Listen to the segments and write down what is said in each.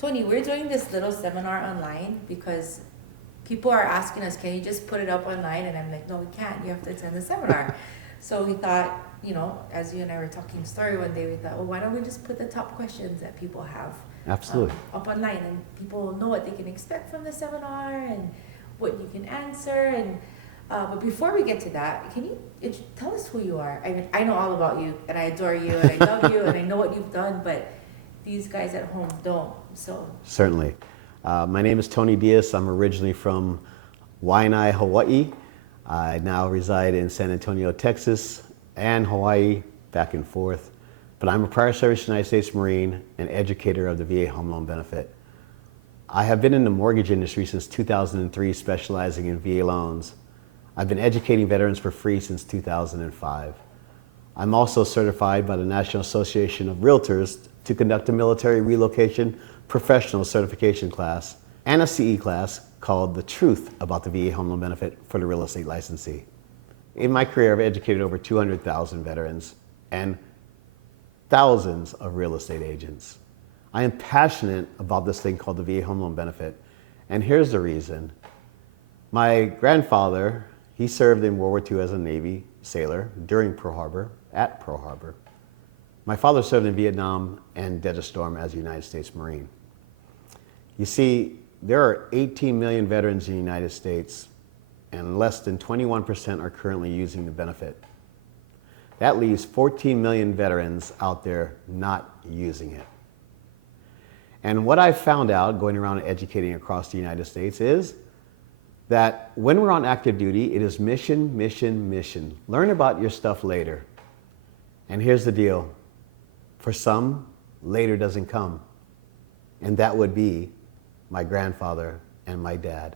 Tony, we're doing this little seminar online because people are asking us, can you just put it up online? And I'm like, no, we can't. You have to attend the seminar. So we thought, as you and I were talking story one day, we thought, well, why don't we just put the top questions that people have Absolutely. Up online, and people know what they can expect from the seminar and what you can answer. And but before we get to that, can you tell us who you are? I mean, I know all about you, and I adore you, and I love you, and I know what you've done, but these guys at home don't. So Certainly. My name is Tony Diaz. I'm originally from Waianae, Hawaii. I now reside in San Antonio, Texas, and Hawaii, back and forth. But I'm a prior service United States Marine and educator of the VA Home Loan Benefit. I have been in the mortgage industry since 2003, specializing in VA loans. I've been educating veterans for free since 2005. I'm also certified by the National Association of Realtors to conduct a military relocation professional certification class and a CE class called The Truth About the VA Home Loan Benefit for the real estate licensee. In my career, I've educated over 200,000 veterans and thousands of real estate agents. I am passionate about this thing called the VA Home Loan Benefit, and here's the reason. My grandfather, he served in World War II as a Navy sailor during Pearl Harbor, at Pearl Harbor. My father served in Vietnam and Desert Storm as a United States Marine. You see, there are 18 million veterans in the United States, and less than 21% are currently using the benefit. That leaves 14 million veterans out there not using it. And what I found out going around and educating across the United States is that when we're on active duty, it is mission, mission, mission. Learn about your stuff later. And here's the deal. For some, later doesn't come. And that would be my grandfather and my dad.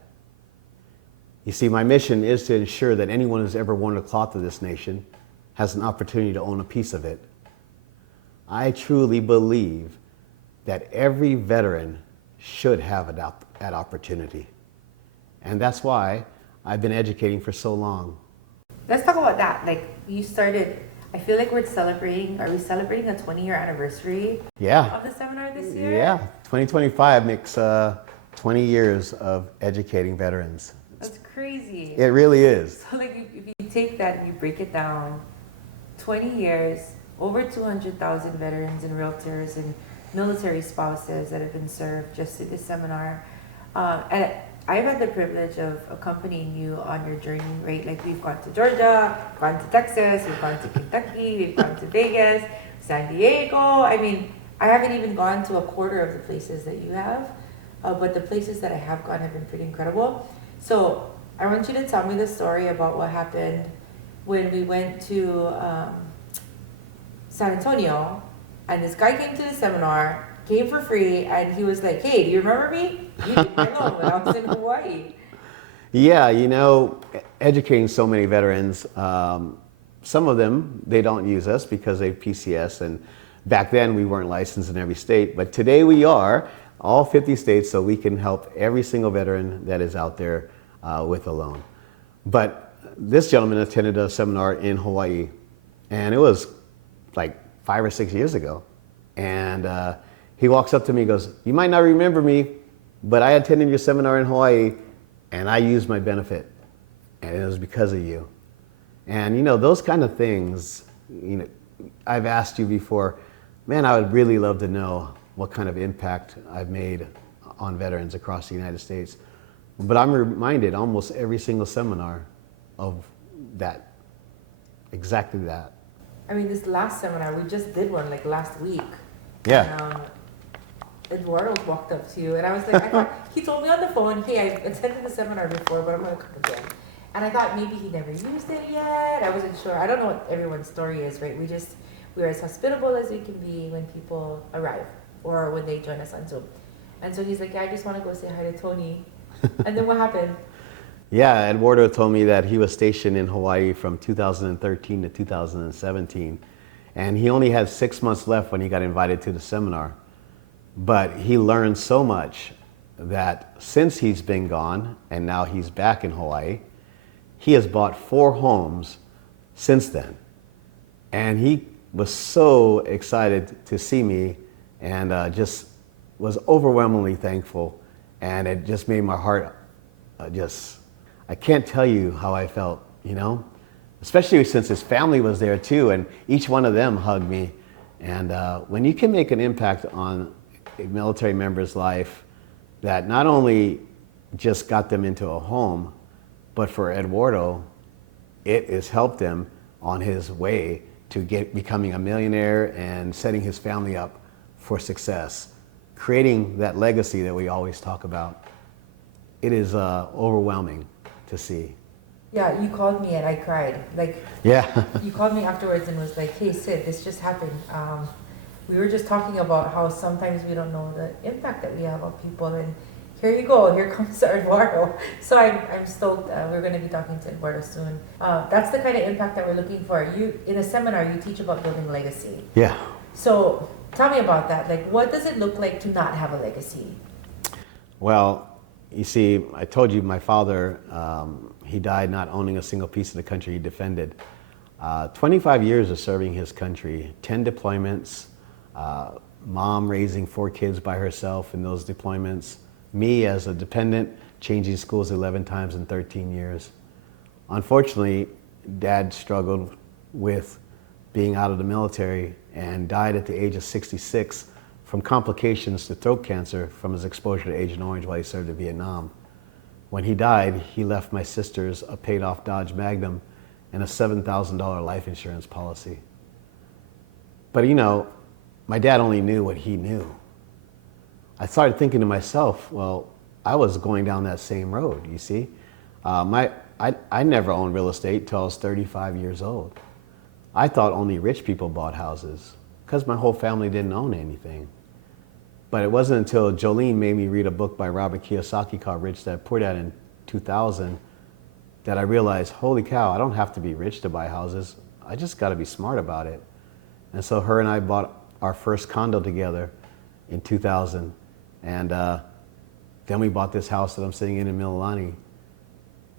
You see, my mission is to ensure that anyone who's ever worn the cloth of this nation has an opportunity to own a piece of it. I truly believe that every veteran should have that opportunity. And that's why I've been educating for so long. let's talk about that. Like, you started, I feel like are we celebrating a 20-year anniversary Yeah. of the seminar this year? Yeah, 2025 makes 20 years of educating veterans. That's crazy. It really is. So like if you take that and you break it down, 20 years, over 200,000 veterans and realtors and military spouses that have been served just through this seminar. And I've had the privilege of accompanying you on your journey, right? Like, we've gone to Georgia, gone to Texas, we've gone to Kentucky, we've gone to Vegas, San Diego. I mean, I haven't even gone to a quarter of the places that you have, but the places that I have gone have been pretty incredible. So I want you to tell me the story about what happened when we went to San Antonio, and this guy came to the seminar, came for free, and he was like, hey, do you remember me? You didn't know when I was in Hawaii. Yeah, educating so many veterans, some of them, they don't use us because they have PCS, and back then we weren't licensed in every state, but today we are, all 50 states, so we can help every single veteran that is out there with a loan. But this gentleman attended a seminar in Hawaii, and it was like 5 or 6 years ago. And he walks up to me and goes, you might not remember me, but I attended your seminar in Hawaii and I used my benefit, and it was because of you. And those kind of things, I've asked you before, man, I would really love to know what kind of impact I've made on veterans across the United States. But I'm reminded almost every single seminar of that, exactly that. I mean, this last seminar, we just did one like last week. Yeah. And Eduardo walked up to you, and I was like, he told me on the phone, hey, I've attended the seminar before, but I'm going to come again. And I thought maybe he never used it yet. I wasn't sure. I don't know what everyone's story is, right? We're as hospitable as we can be when people arrive or when they join us on Zoom. And so he's like, yeah, I just want to go say hi to Tony. And then what happened? Yeah, Eduardo told me that he was stationed in Hawaii from 2013 to 2017. And he only had 6 months left when he got invited to the seminar. But he learned so much that since he's been gone and now he's back in Hawaii, he has bought 4 homes since then. And he was so excited to see me and just was overwhelmingly thankful, and it just made my heart I can't tell you how I felt, you know, especially since his family was there too, and each one of them hugged me. And when you can make an impact on a military member's life that not only just got them into a home, but for Eduardo, it has helped him on his way to becoming a millionaire and setting his family up for success, creating that legacy that we always talk about. It is overwhelming to see. Yeah, you called me and I cried. Like, Yeah. you called me afterwards and was like, "Hey, Sid, this just happened." We were just talking about how sometimes we don't know the impact that we have on people, and here you go. Here comes Eduardo. So I'm stoked. We're going to be talking to Eduardo soon. That's the kind of impact that we're looking for. You in a seminar, you teach about building legacy. Yeah. So tell me about that. Like, what does it look like to not have a legacy? Well, you see, I told you my father, he died not owning a single piece of the country he defended. 25 years of serving his country, 10 deployments, mom raising 4 kids by herself in those deployments, me as a dependent, changing schools 11 times in 13 years. Unfortunately, Dad struggled with being out of the military and died at the age of 66 from complications to throat cancer from his exposure to Agent Orange while he served in Vietnam. When he died, he left my sisters a paid-off Dodge Magnum and a $7,000 life insurance policy. But you know, my dad only knew what he knew. I started thinking to myself, well, I was going down that same road, you see. I never owned real estate till I was 35 years old. I thought only rich people bought houses because my whole family didn't own anything. But it wasn't until Jolene made me read a book by Robert Kiyosaki called Rich Dad Poor Dad in 2000 that I realized, holy cow, I don't have to be rich to buy houses. I just got to be smart about it. And so her and I bought our first condo together in 2000. And then we bought this house that I'm sitting in Mililani.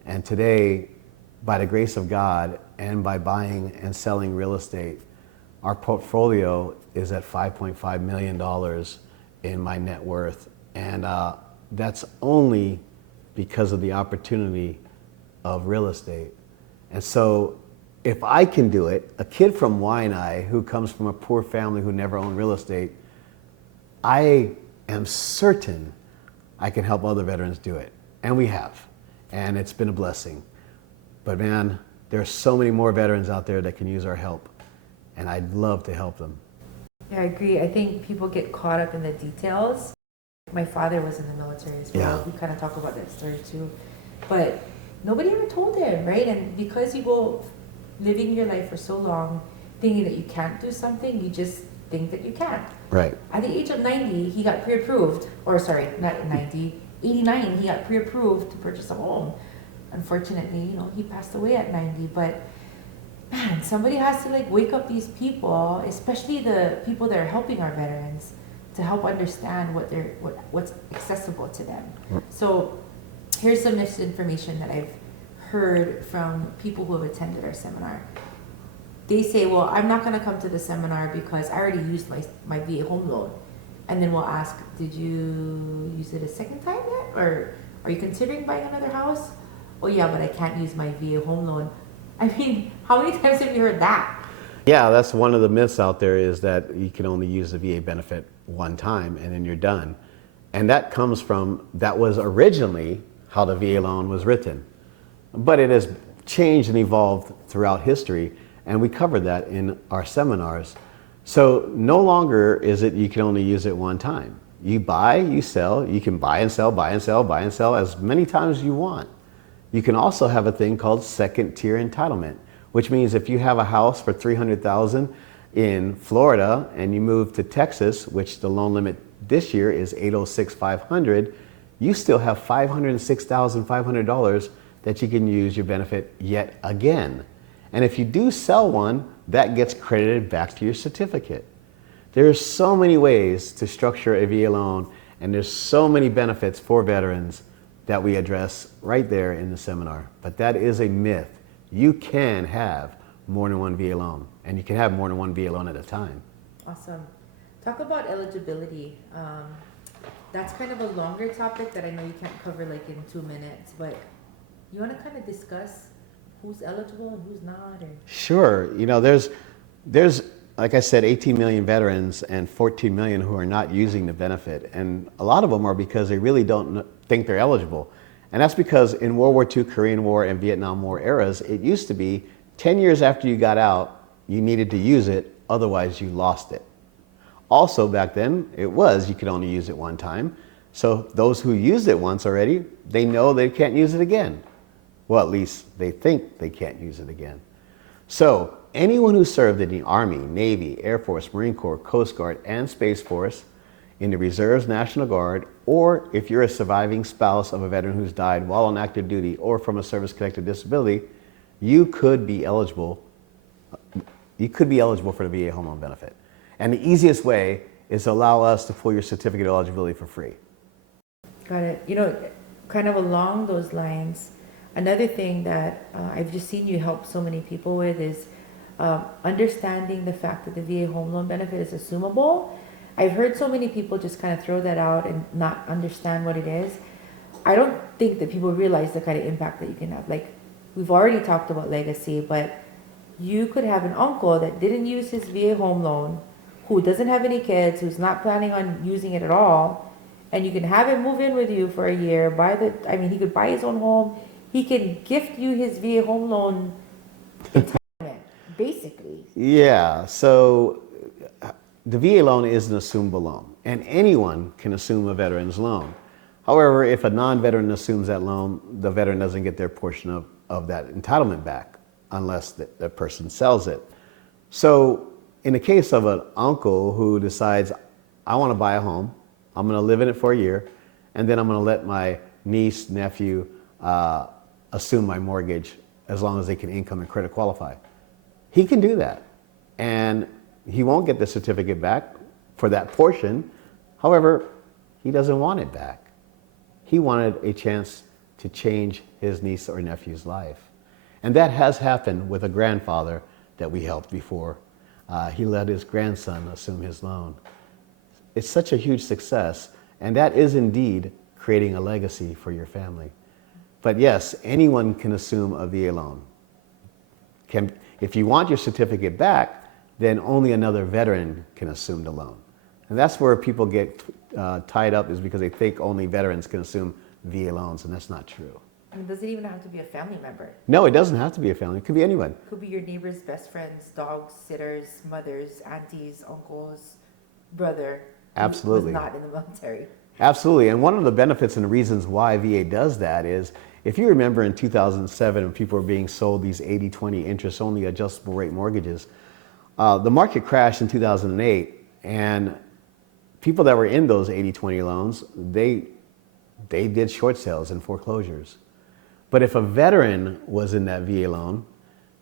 And today, by the grace of God and by buying and selling real estate, our portfolio is at $5.5 million in my net worth. And that's only because of the opportunity of real estate. And so if I can do it, a kid from Waianae who comes from a poor family who never owned real estate, I am certain I can help other veterans do it. And we have. And it's been a blessing. But man, there are so many more veterans out there that can use our help. And I'd love to help them. Yeah, I agree. I think people get caught up in the details. My father was in the military as well. Yeah. We kind of talk about that story too. But nobody ever told him, right? And because you go living your life for so long thinking that you can't do something, you just think that you can't. Right. At the age of 90, he got pre-approved, or sorry, not 90, 89, he got pre-approved to purchase a home. Unfortunately, you know, he passed away at 90, but man, somebody has to like wake up these people, especially the people that are helping our veterans, to help understand what's accessible to them. So here's some misinformation that I've heard from people who have attended our seminar. They say, well, I'm not going to come to the seminar because I already used my VA home loan. And then we'll ask, did you use it a second time yet? Or are you considering buying another house? Oh yeah, but I can't use my VA home loan. I mean, how many times have you heard that? Yeah, that's one of the myths out there, is that you can only use the VA benefit one time and then you're done. And that comes from, that was originally how the VA loan was written. But it has changed and evolved throughout history, and we covered that in our seminars. So no longer is it you can only use it one time. You buy, you sell, you can buy and sell, buy and sell, buy and sell as many times as you want. You can also have a thing called second tier entitlement, which means if you have a house for $300,000 in Florida and you move to Texas, which the loan limit this year is $806,500, you still have $506,500 that you can use your benefit yet again. And if you do sell one, that gets credited back to your certificate. There are so many ways to structure a VA loan, and there's so many benefits for veterans that we address right there in the seminar. But that is a myth. You can have more than one VA loan, and you can have more than one VA loan at a time. Awesome. Talk about eligibility. that's kind of a longer topic that I know you can't cover like in 2 minutes, but you want to kind of discuss who's eligible and who's not? Or? Sure. There's like I said, 18 million veterans and 14 million who are not using the benefit. And a lot of them are because they really don't think they're eligible. And that's because in World War II, Korean War, and Vietnam War eras, it used to be 10 years after you got out, you needed to use it, otherwise you lost it. Also back then, you could only use it one time. So those who used it once already, they know they can't use it again. Well, at least they think they can't use it again. So anyone who served in the Army, Navy, Air Force, Marine Corps, Coast Guard, and Space Force, in the Reserves, National Guard, or if you're a surviving spouse of a veteran who's died while on active duty or from a service-connected disability, you could be eligible for the VA home loan benefit. And the easiest way is to allow us to pull your certificate of eligibility for free. Got it. You know, kind of along those lines, another thing that I've just seen you help so many people with is understanding the fact that the VA home loan benefit is assumable. I've heard so many people just kind of throw that out and not understand what it is. I don't think that people realize the kind of impact that you can have. Like, we've already talked about legacy, but you could have an uncle that didn't use his VA home loan, who doesn't have any kids, who's not planning on using it at all, and you can have him move in with you for a year, he could buy his own home, he can gift you his VA home loan entitlement, basically. Yeah, so the VA loan is an assumable loan, and anyone can assume a veteran's loan. However, if a non-veteran assumes that loan, the veteran doesn't get their portion of that entitlement back unless the person sells it. So in the case of an uncle who decides, I want to buy a home, I'm going to live in it for a year, and then I'm going to let my niece, nephew assume my mortgage as long as they can income and credit qualify. He can do that, and he won't get the certificate back for that portion. However, he doesn't want it back. He wanted a chance to change his niece or nephew's life. And that has happened with a grandfather that we helped before. He let his grandson assume his loan. It's such a huge success, and that is indeed creating a legacy for your family. But yes, anyone can assume a VA loan. If you want your certificate back, then only another veteran can assume the loan. And that's where people get tied up, is because they think only veterans can assume VA loans, and that's not true. I mean, does it even have to be a family member? No, it doesn't have to be a family. It could be anyone. It could be your neighbor's best friends, dogs, sitters, mothers, aunties, uncles, brother. Absolutely. Who's not in the military. Absolutely. And one of the benefits and the reasons why VA does that is, if you remember in 2007 when people were being sold these 80-20 interest-only adjustable rate mortgages, the market crashed in 2008, and people that were in those 80-20 loans, they did short sales and foreclosures. But if a veteran was in that VA loan,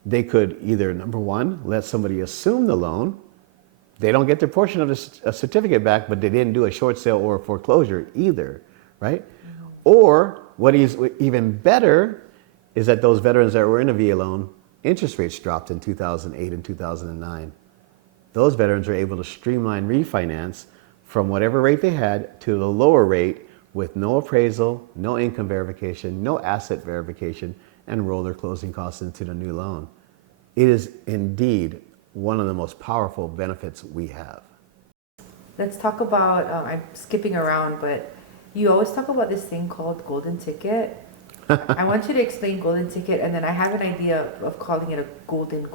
they could either, number one, let somebody assume the loan. They don't get their portion of the certificate back, but they didn't do a short sale or a foreclosure either, right? Mm-hmm. Or what is even better is that those veterans that were in a VA loan, interest rates dropped in 2008 and 2009. Those veterans are able to streamline refinance from whatever rate they had to the lower rate with no appraisal, no income verification, no asset verification, and roll their closing costs into the new loan. It is indeed one of the most powerful benefits we have. Let's talk about, I'm skipping around, but you always talk about this thing called golden ticket. I want you to explain golden ticket, and then I have an idea of calling it a golden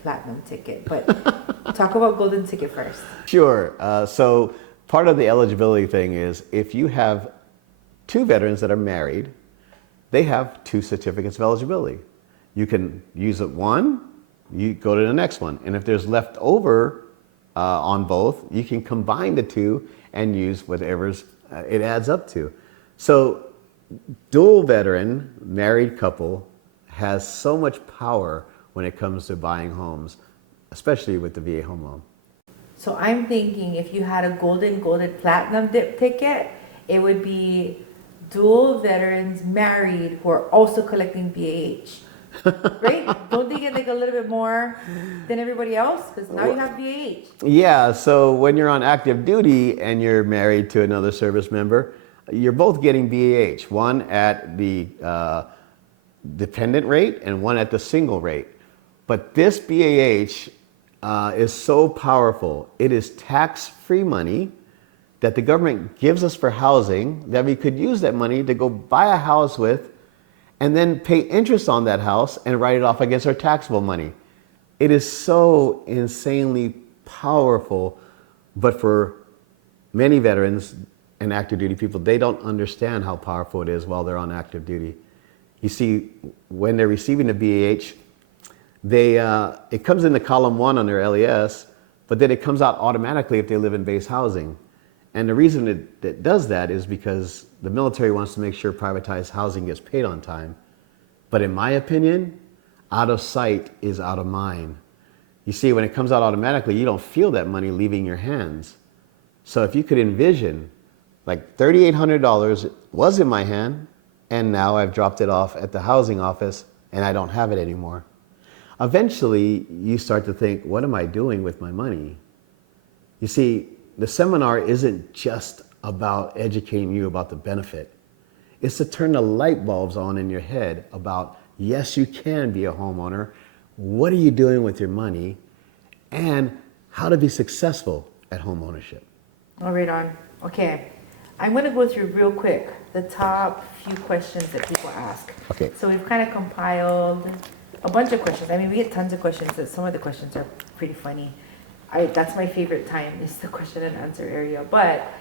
platinum ticket. But talk about golden ticket first. Sure. So part of the eligibility thing is if you have two veterans that are married, they have two certificates of eligibility. You can use it one, you go to the next one. And if there's left over on both, you can combine the two and use whatever's it adds up to. So dual veteran, married couple, has so much power when it comes to buying homes, especially with the VA home loan. So I'm thinking if you had a golden platinum dip ticket, it would be dual veterans married who are also collecting VAH. Right? Don't they get like a little bit more than everybody else? Because now you have VAH. Yeah, so when you're on active duty and you're married to another service member, you're both getting BAH, one at the dependent rate and one at the single rate. But this BAH is so powerful. It is tax-free money that the government gives us for housing that we could use that money to go buy a house with and then pay interest on that house and write it off against our taxable money. It is so insanely powerful, but for many veterans and active duty people, they don't understand how powerful it is while they're on active duty. You see, when they're receiving the BAH, it comes into column 1 on their LES, but then it comes out automatically if they live in base housing. And the reason it does that is because the military wants to make sure privatized housing gets paid on time. But in my opinion, out of sight is out of mind. You see, when it comes out automatically, you don't feel that money leaving your hands. So if you could envision, like $3,800 was in my hand, and now I've dropped it off at the housing office, and I don't have it anymore. Eventually, you start to think, what am I doing with my money? You see, the seminar isn't just about educating you about the benefit. It's to turn the light bulbs on in your head about, yes, you can be a homeowner. What are you doing with your money? And how to be successful at home ownership. All right, on. Okay. I'm going to go through real quick the top few questions that people ask. Okay. So we've kind of compiled a bunch of questions. I mean, we get tons of questions. Some of the questions are pretty funny. That's my favorite time, is the question and answer area. But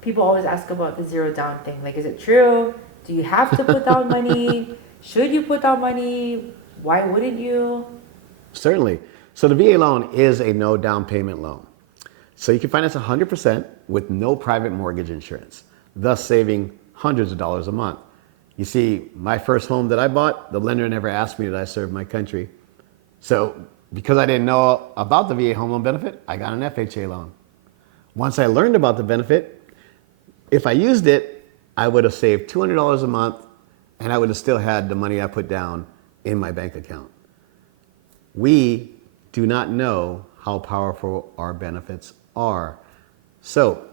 people always ask about the zero down thing. Like, is it true? Do you have to put down money? Should you put down money? Why wouldn't you? Certainly. So the VA loan is a no down payment loan. So you can finance 100% with no private mortgage insurance, thus saving hundreds of dollars a month. You see, my first home that I bought, the lender never asked me that I served my country. So because I didn't know about the VA home loan benefit, I got an FHA loan. Once I learned about the benefit, if I used it, I would have saved $200 a month, and I would have still had the money I put down in my bank account. We do not know how powerful our benefits are. So,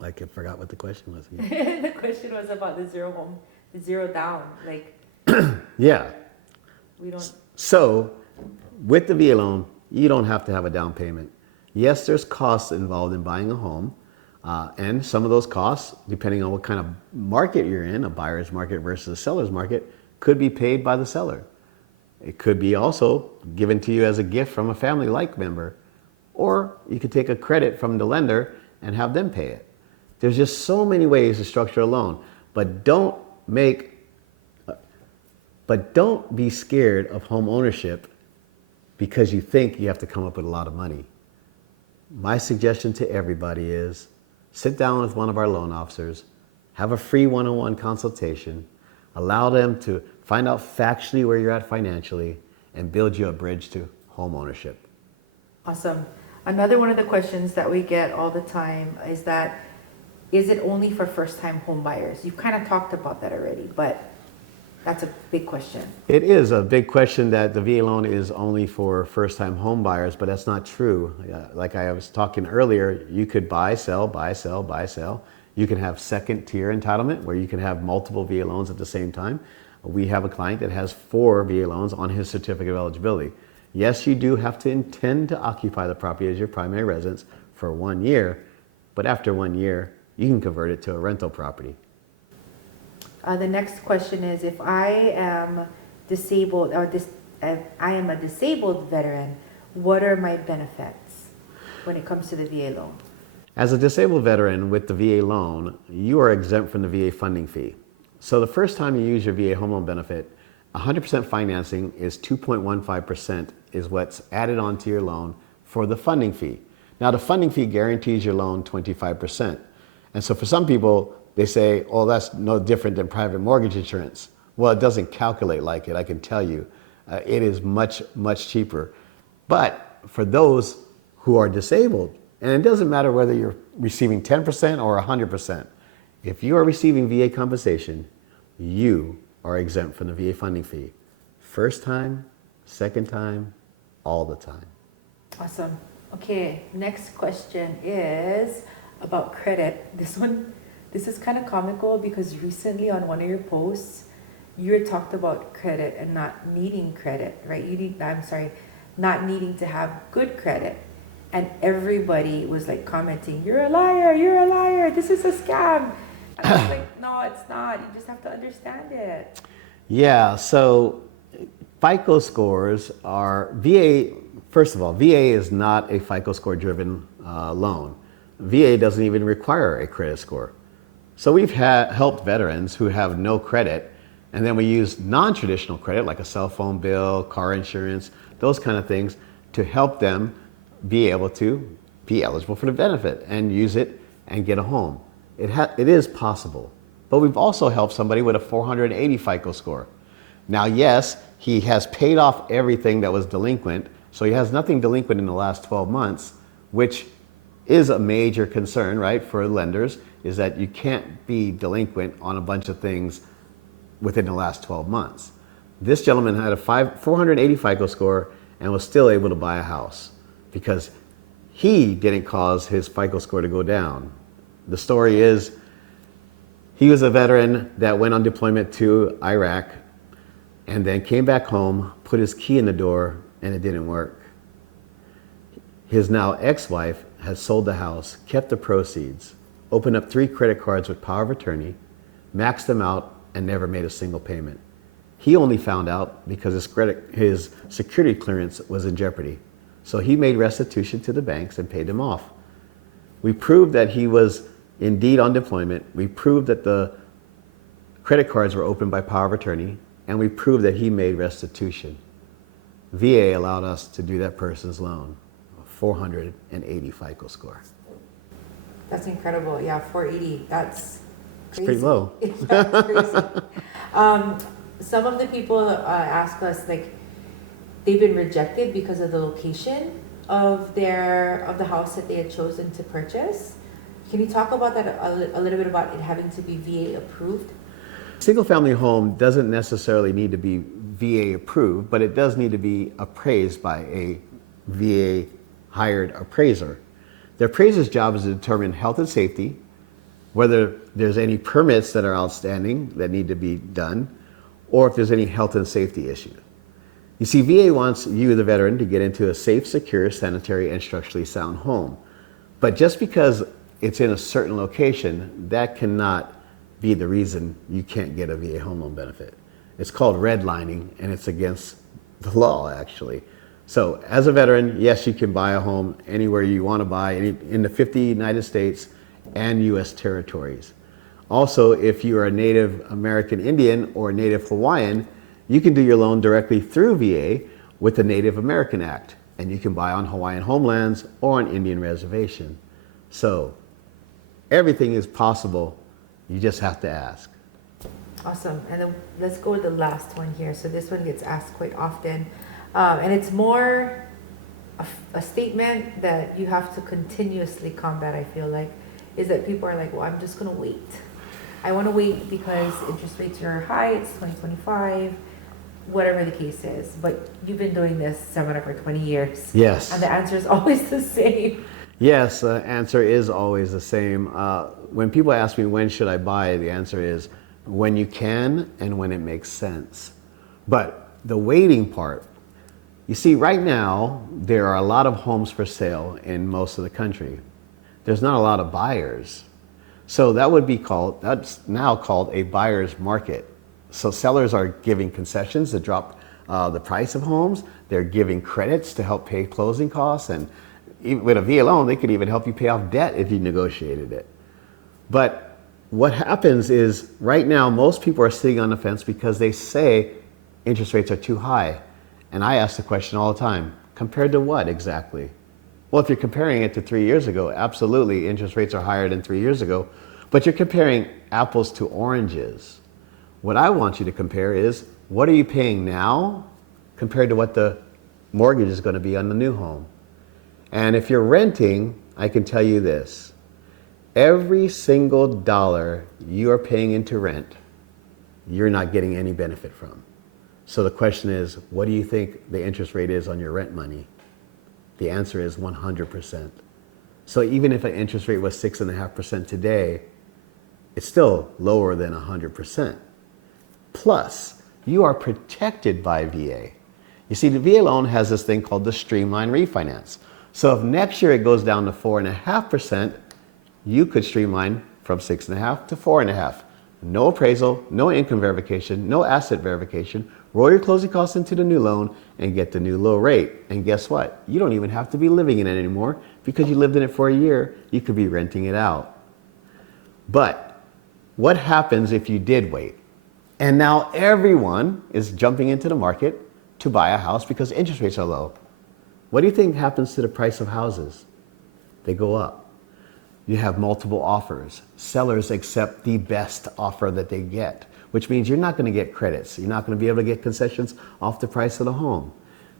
I forgot what the question was again. The question was about the zero down. Like, Yeah. we don't. So, with the VA loan, you don't have to have a down payment. Yes, there's costs involved in buying a home, and some of those costs, depending on what kind of market you're in, a buyer's market versus a seller's market, could be paid by the seller. It could be also given to you as a gift from a family-like member, or you could take a credit from the lender and have them pay it. There's just so many ways to structure a loan, but don't be scared of home ownership because you think you have to come up with a lot of money. My suggestion to everybody is sit down with one of our loan officers, have a free one-on-one consultation, allow them to find out factually where you're at financially, and build you a bridge to home ownership. Awesome. Another one of the questions that we get all the time is that, is it only for first-time home buyers? You've kind of talked about that already, but that's a big question. It is a big question that the VA loan is only for first-time home buyers, but that's not true. Like I was talking earlier, you could buy, sell, buy, sell, buy, sell. You can have second-tier entitlement where you can have multiple VA loans at the same time. We have a client that has 4 VA loans on his certificate of eligibility. Yes, you do have to intend to occupy the property as your primary residence for 1 year, but after 1 year, you can convert it to a rental property. The next question is, if I am disabled, or I am a disabled veteran, what are my benefits when it comes to the VA loan? As a disabled veteran with the VA loan, you are exempt from the VA funding fee. So the first time you use your VA home loan benefit, 100% financing is 2.15% is what's added onto your loan for the funding fee. Now the funding fee guarantees your loan 25%. And so for some people, they say, oh, that's no different than private mortgage insurance. Well, it doesn't calculate like it, I can tell you. It is much, much cheaper. But for those who are disabled, and it doesn't matter whether you're receiving 10% or 100%, if you are receiving VA compensation, you are exempt from the VA funding fee. First time, second time, all the time. Awesome. Okay, next question is about credit. This is kind of comical because recently on one of your posts, you had talked about credit and not needing credit, right? Not needing to have good credit. And everybody was like commenting, you're a liar, this is a scam. And I was like, no, it's not. You just have to understand it. Yeah, so FICO scores are VA. First of all, VA is not a FICO score driven loan. VA doesn't even require a credit score. So we've helped veterans who have no credit, and then we use non-traditional credit like a cell phone bill, car insurance, those kind of things to help them be able to be eligible for the benefit and use it and get a home. It is possible. But we've also helped somebody with a 480 FICO score. Now, yes, he has paid off everything that was delinquent, so he has nothing delinquent in the last 12 months, which is a major concern, right, for lenders, is that you can't be delinquent on a bunch of things within the last 12 months. This gentleman had a 480 FICO score and was still able to buy a house because he didn't cause his FICO score to go down. The story is he was a veteran that went on deployment to Iraq and then came back home, put his key in the door, and it didn't work. His now ex-wife has sold the house, kept the proceeds, opened up 3 credit cards with power of attorney, maxed them out, and never made a single payment. He only found out because his security clearance was in jeopardy. So he made restitution to the banks and paid them off. We proved that he was indeed on deployment. We proved that the credit cards were opened by power of attorney, and we proved that he made restitution. VA allowed us to do that person's loan, a 480 FICO score. That's incredible. Yeah, 480. That's crazy. It's pretty low. That's crazy. Some of the people ask us, like, they've been rejected because of the location of the house that they had chosen to purchase. Can you talk about that a little bit, about it having to be VA approved? Single family home doesn't necessarily need to be VA approved, but it does need to be appraised by a VA hired appraiser. The appraiser's job is to determine health and safety, whether there's any permits that are outstanding that need to be done, or if there's any health and safety issue. You see, VA wants you, the veteran, to get into a safe, secure, sanitary, and structurally sound home. But just because it's in a certain location, that cannot be the reason you can't get a VA home loan benefit. It's called redlining, and it's against the law, actually. So as a veteran, yes, you can buy a home anywhere you want to buy, in the 50 United States and US territories. Also, if you are a Native American Indian or Native Hawaiian, you can do your loan directly through VA with the Native American Act, and you can buy on Hawaiian homelands or on Indian reservation. So everything is possible. You just have to ask. Awesome. And then let's go with the last one here. So this one gets asked quite often. And it's more a statement that you have to continuously combat, I feel like, is that people are like, well, I'm just going to wait. I want to wait because interest rates are high, it's 2025, whatever the case is. But you've been doing this seminar for 20 years. Yes. And the answer is always the same. Yes, the answer is always the same. When people ask me when should I buy, the answer is when you can and when it makes sense. But the waiting part, you see, right now there are a lot of homes for sale in most of the country. There's not a lot of buyers. So that's now called a buyer's market. So sellers are giving concessions to drop the price of homes. They're giving credits to help pay closing costs, and even with a VA loan, they could even help you pay off debt if you negotiated it. But what happens is right now, most people are sitting on the fence because they say interest rates are too high. And I ask the question all the time, compared to what exactly? Well, if you're comparing it to 3 years ago, absolutely, interest rates are higher than 3 years ago, but you're comparing apples to oranges. What I want you to compare is, what are you paying now compared to what the mortgage is going to be on the new home? And if you're renting, I can tell you this, every single dollar you are paying into rent you're not getting any benefit from. So the question is, what do you think the interest rate is on your rent money? The answer is 100%. So even if an interest rate was 6.5% today, it's still lower than 100%. Plus, you are protected by VA. You see, the VA loan has this thing called the streamline refinance. So if next year it goes down to 4.5%, you could streamline from 6.5 to 4.5. No appraisal, no income verification, no asset verification. Roll your closing costs into the new loan and get the new low rate. And guess what? You don't even have to be living in it anymore because you lived in it for a year. You could be renting it out. But what happens if you did wait? And now everyone is jumping into the market to buy a house because interest rates are low. What do you think happens to the price of houses? They go up. You have multiple offers. Sellers accept the best offer that they get, which means you're not going to get credits. You're not going to be able to get concessions off the price of the home.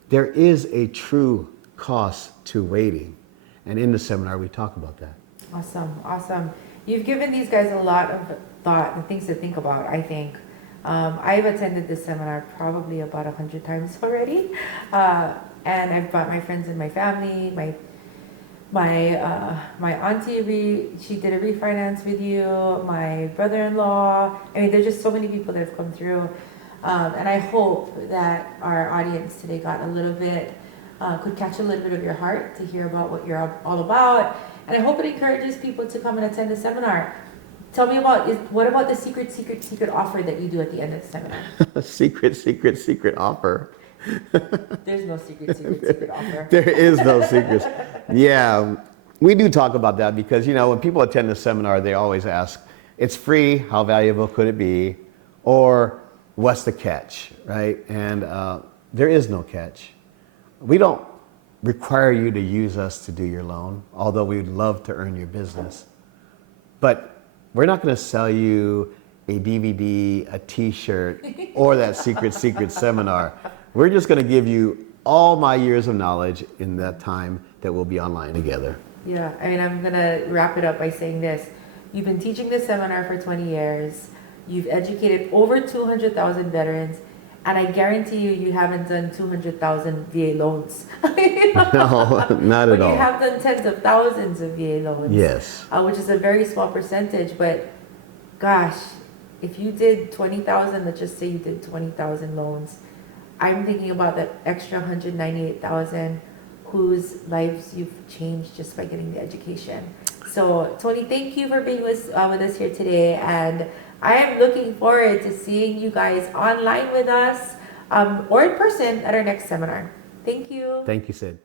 There is a true cost to waiting. And in the seminar, we talk about that. Awesome, awesome. You've given these guys a lot of thought and things to think about, I think. I've attended this seminar probably about 100 times already. And I've brought my friends and my family, my auntie, she did a refinance with you, my brother-in-law. I mean, there's just so many people that have come through. And I hope that our audience today got a little bit, could catch a little bit of your heart to hear about what you're all about. And I hope it encourages people to come and attend the seminar. Tell me what about the secret offer that you do at the end of the seminar? secret offer. There's no secret offer. There is no secrets. Yeah, we do talk about that because, when people attend the seminar, they always ask, it's free, how valuable could it be? Or what's the catch, right? And there is no catch. We don't require you to use us to do your loan, although we'd love to earn your business. But we're not going to sell you a DVD, a t-shirt, or that secret seminar. We're just going to give you all my years of knowledge in that time that we'll be online together. Yeah, I mean, I'm going to wrap it up by saying this. You've been teaching this seminar for 20 years. You've educated over 200,000 veterans. And I guarantee you haven't done 200,000 VA loans. No, not at all. But you have done tens of thousands of VA loans. Yes. Which is a very small percentage. But gosh, if you did 20,000, let's just say you did 20,000 loans, I'm thinking about that extra 198,000 whose lives you've changed just by getting the education. So Tony, thank you for being with us here today. And I am looking forward to seeing you guys online with us or in person at our next seminar. Thank you. Thank you, Sid.